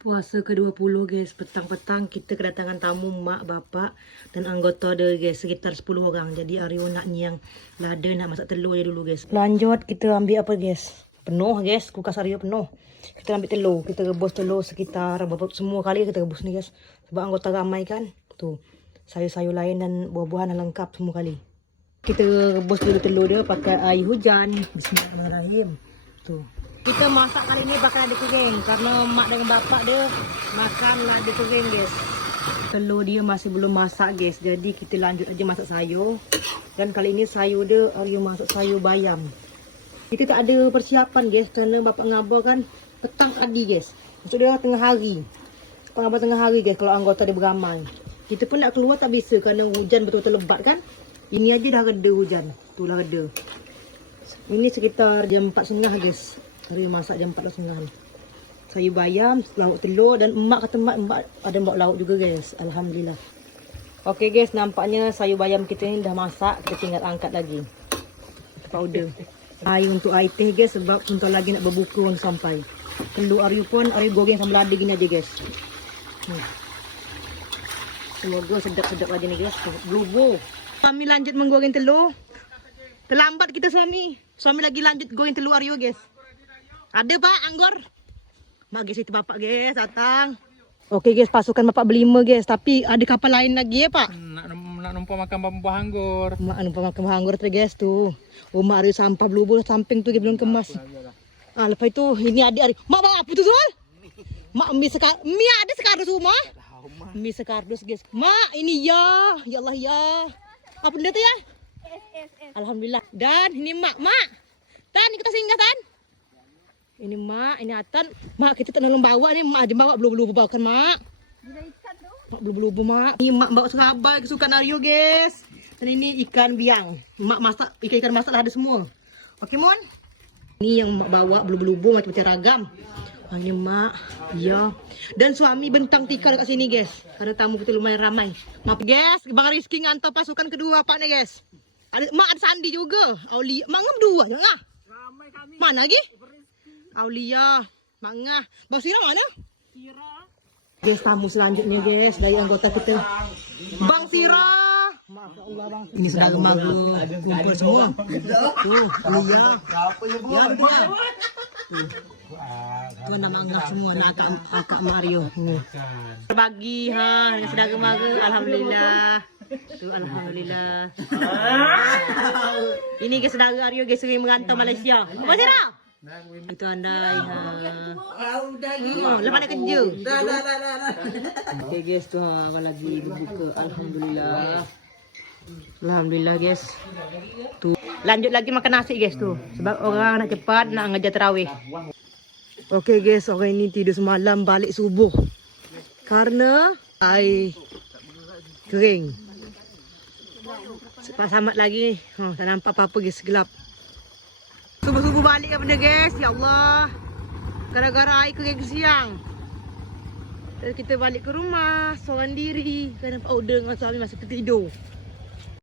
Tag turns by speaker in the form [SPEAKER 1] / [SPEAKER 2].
[SPEAKER 1] Puasa ke-20 guys, petang-petang kita kedatangan tamu mak, bapak dan anggota dia guys, sekitar 10 orang. Jadi Aryo nak niang lada nak masak telur je dulu guys. Lanjut kita ambil apa guys? Penuh guys, kulkas Aryo penuh. Kita ambil telur, kita rebus telur sekitar berapa semua kali kita rebus ni guys. Sebab anggota ramai kan. Tu. Sayur-sayur lain dan buah-buahan dah lengkap semua kali. Kita rebus dulu telur dia pakai air hujan. Bismillahirrahmanirrahim. Tu. Kita masak kali ni pakai lada kering karena mak dengan bapak dia makan lada kering guys. Telur dia masih belum masak guys. Jadi kita lanjut aja masak sayur. Dan kali ini sayur dia Aryo masak sayur bayam. Kita tak ada persiapan guys kerana bapak ngabar kan petang tadi guys. Maksud dia tengah hari. Bapak ngabar tengah hari guys kalau anggota dia beramai. Kita pun nak keluar tak bisa kerana hujan betul-betul lebat kan. Ini aja dah reda hujan. Tu lah reda. Ini sekitar jam 4.30 guys. Hari masak jam 4.30. Sayur bayam, lauk telur dan emak kata emak, emak ada bawa lauk juga guys. Alhamdulillah. Okey guys, nampaknya sayur bayam kita ni dah masak. Kita tinggal angkat lagi. Powder. Air untuk air teh guys sebab untuk lagi nak berbuka orang sampai. Telur Aryu pun, Aryu goreng sama lada gini aja guys. Hmm. Semoga sedap-sedap lagi ni guys. Blubo. Kami lanjut menggoreng telur. Terlambat kita suami. Suami lagi lanjut goreng telur Aryo guys. Ada pak anggur. Mak guys itu bapak guys datang. Okey guys pasukan bapak berlima guys. Tapi ada kapal lain lagi ya pak.
[SPEAKER 2] Nak, nak numpang makan buah anggur.
[SPEAKER 1] Mak numpang makan anggur tu guys tu. Rumah Aryo sampah belubur samping tu dia belum kemas. Ah lepas itu ini adik Aryo. Mak bawa apa tu Zul? Mak mi sekar mi ada sekardus rumah. Mi sekardus guys. Mak ini ya. Ya Allah ya. Apa benda tu ya? Alhamdulillah. Dan ini mak, mak. Tan, ni kita singgah tan. Ini mak, ini Atan. Mak kita tak nolong bawa ni. Mak ada bawa belum-belum bawa kan mak. Mak belum-belum mak. Ini mak bawa serabai kesukaan Aryo guys. Dan ini ikan biang. Mak masak, ikan-ikan masak dah ada semua. Okey Mon? Ini yang mak bawa belum-belum macam-macam ragam. Ah, ini mak. Ya. Dan suami bentang tikar dekat sini guys. Karena tamu kita lumayan ramai. Maaf guys, Bang Rizky ngantar pasukan kedua pak ni guys. Ada, mak ada Sandi juga. Aulia. Mak ngam dua je lah. Mana lagi? Aulia. Mak ngah. Bang Sira mana? Sira. Guys, tamu selanjutnya guys. Dari anggota kita. Bang Sira. Ini saudara maru. Kumpul semua. Tuh, Aulia. Ya, betul. Tuh. Nama anggap semua nak akak, akak Mario. Ini. Berbagi ha saudara mara. Alhamdulillah. Tu alhamdulillah. Ini ke saudara Aryo guys sering merantau Malaysia. Apa Sira? Itu andai ha. Oh, lepas nak kerja. Dah dah dah dah. Okey guys tu ha apa lagi berbuka. Alhamdulillah. Alhamdulillah guys. Tu. Lanjut lagi makan nasi guys tu. Sebab orang nak cepat nak ngajar tarawih. Okey guys, orang ini tidur semalam balik subuh. Karena air kering. Sebab samat lagi. Oh, tak nampak apa-apa guys, gelap. Subuh-subuh balik kan benda guys. Ya Allah. Gara-gara air kering siang. Dan kita balik ke rumah seorang diri. Kan nampak order dengan suami masih tertidur.